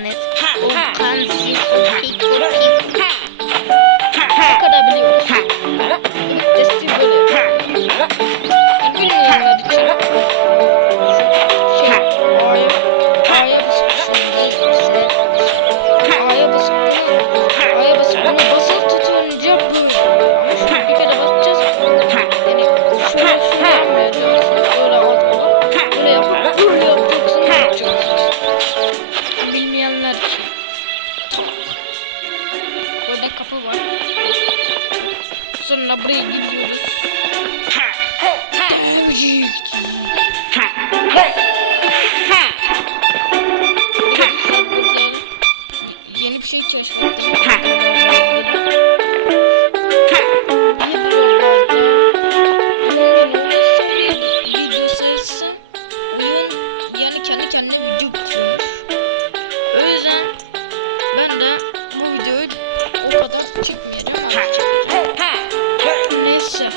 tanesi. O kansi, o pik, o pik. Bu kadar biliyoruz. Testi böyle. Bilmeyenler için. A'ya basıp şimdi A'ya basıp bunu basılı tutunca böyle. Ama şunu bir kere basacağız. Yani şunu yapmayacağız. Öyle aldık. Böyle yapıp böyle yapacaksın. Bilmeyenler için. Burada kapı var. Sonra buraya gidiyoruz. Yeni bir şey keşfettim. Video sayısı oyun yani kendi kendine video bitiriyormuş. O yüzden ben de bu videoyu o kadar çekmeyeceğim ama neyse.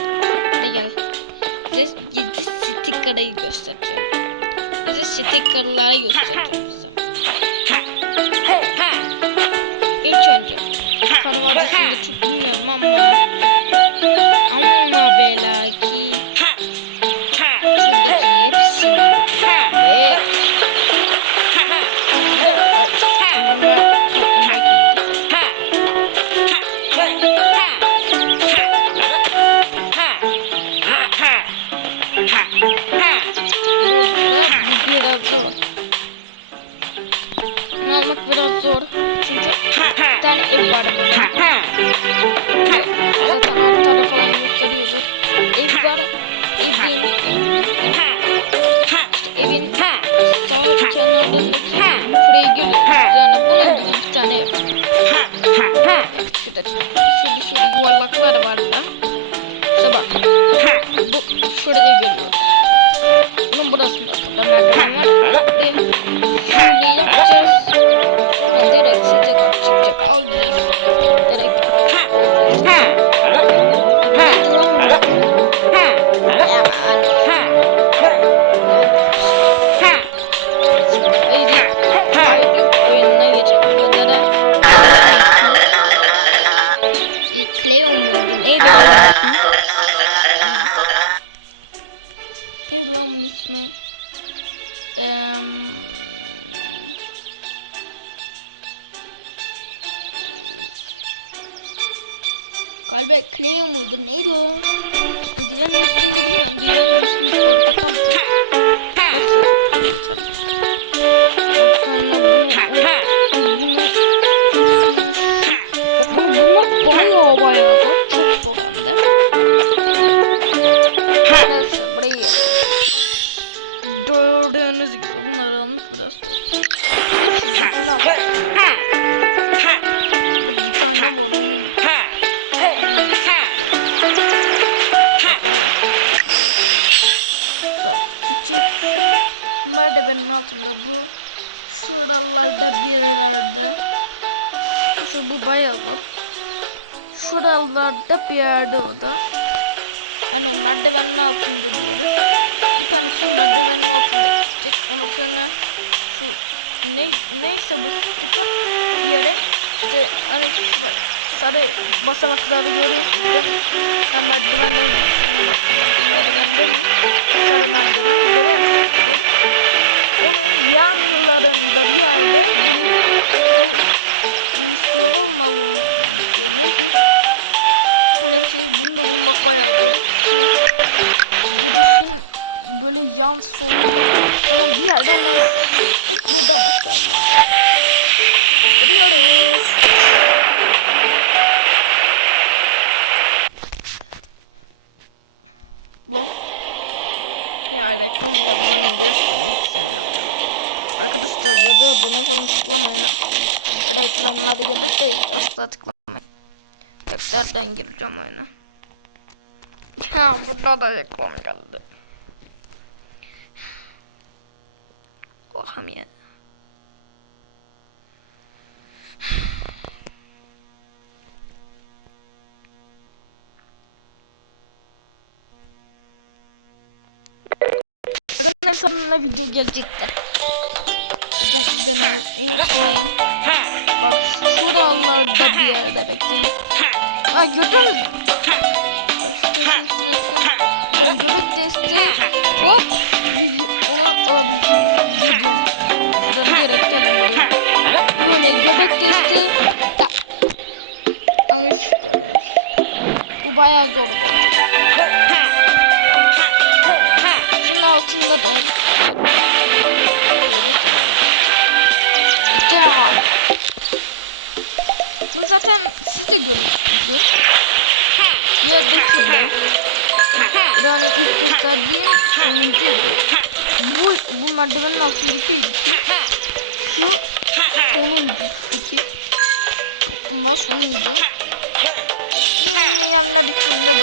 Hadi gel. Size sticker'ı göstereceğim. Size sticker'ları göstereceğim size. İlk önce karım adresini de çok bilmiyorum ama belki şuradaki hepsini ve biraz zor. Bunu almak biraz zor. Çünkü bir tane ev var burada. Zaten Antalya'da falan gösteriyordu. Ev var. Evin sağ kenarında şuraya giriyoruz. Yani bunun gibi bir tane ev. Şurada yuvarlaklar var da. İşte bak. Bu şuraya geliyoruz. Bunun burasında merdiven var. Şöyle yapacağız. Direkt size çıkacak. Alacağız. Direkt. Oyununa geçelim. Burada da Cleo muydu? Neydi onun ismi? Galiba Cleo muydu? Neydi o? Şuralarda bir yerde o da. Yani merdivenin altında diyor. Bir tane şu merdivenin altında gidecek. Ondan sonra şu neyse bu yere işte hani sarı basamakları görüyorsunuz. Ben merdivenleri yanlarında bir yerde böyle yan sol bir yerden gidiyoruz. Yani arkadaşlar ya da buna tıklamayın. Reklamlarda gelirse asla tıklamayın. Tekrardan gireceğim oyuna. Ha burada da reklam geldi. Allah'ım ya. Bundan sonra video gelecektir. Bak şuralarda bir yerde bekleyin. Ha gördünüz mü? Göbek testi. Hop. Şuradan gerek gelin. Böyle göbek testi. Bu bayağı zor. Şunun altında da. Bu zaten siz de görüyorsunuz. Ya da şöyle. Ben ilk gösterdiğim sonuncu. Bu merdivenin altındaki şu sonuncu. Bunlar sonuncu. Yanına bir tane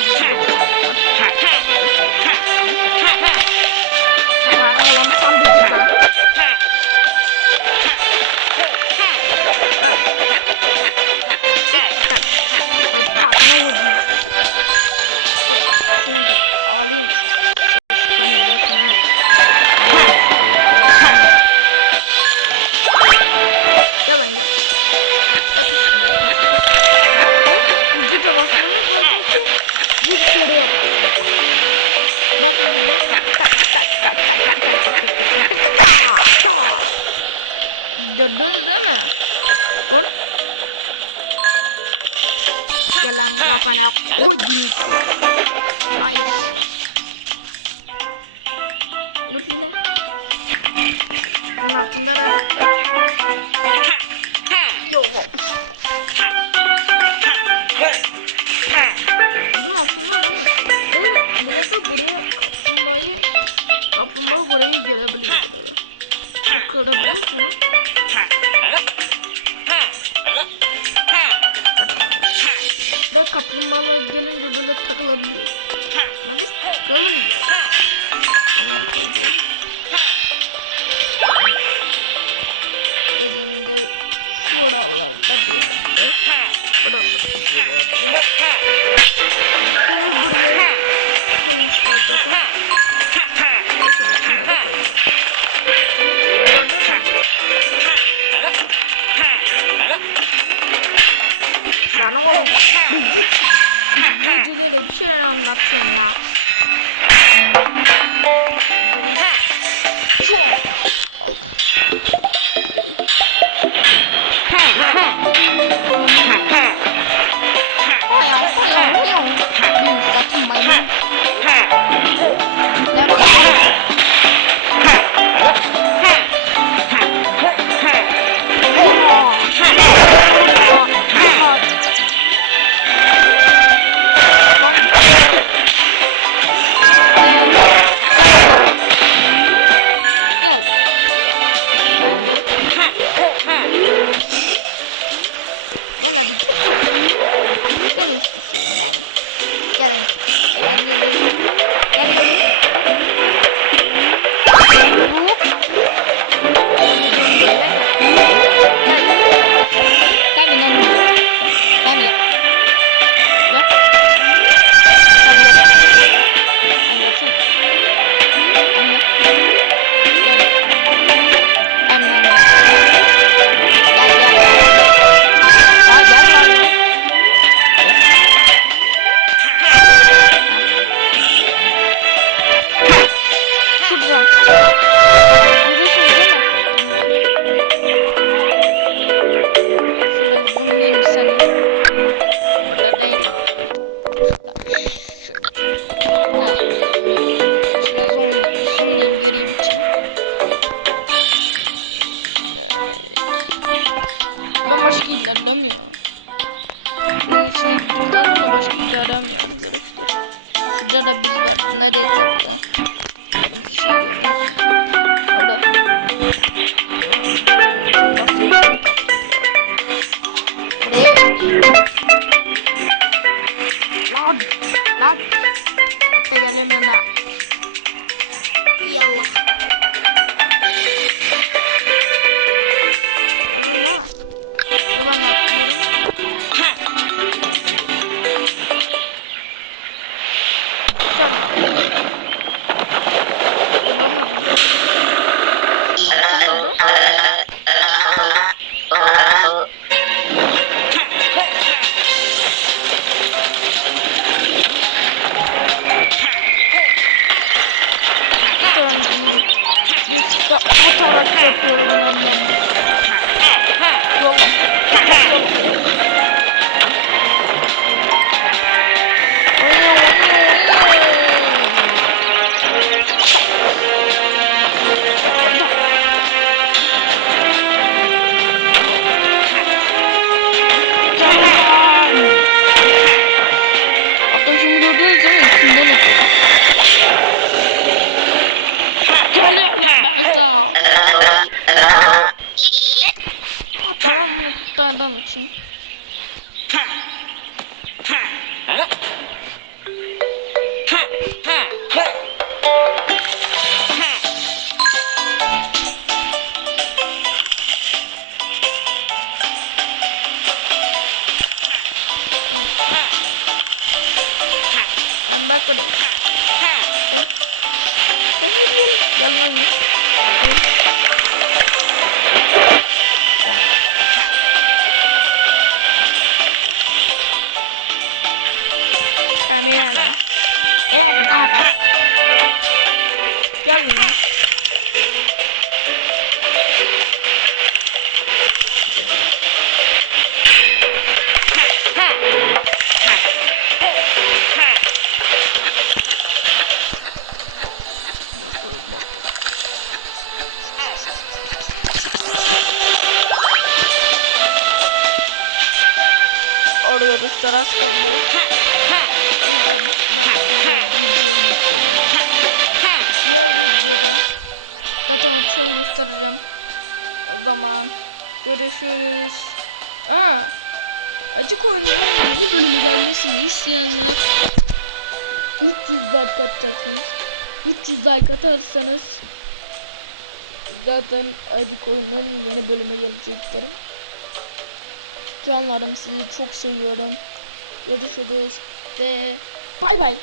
adam için. Bak burada. Gel lan. Arıyoruz Saras. Zaten şöyle göstereceğim. O zaman görüşürüz. Acık oynuyorum. Bu bölümü gelmesini isteyenler 300 like atacaksınız. 300 like atarsanız zaten Acık oyunların yeni bölümü gelecektir. Canlarım, sizi çok seviyorum. Görüşürüz ve bay bay.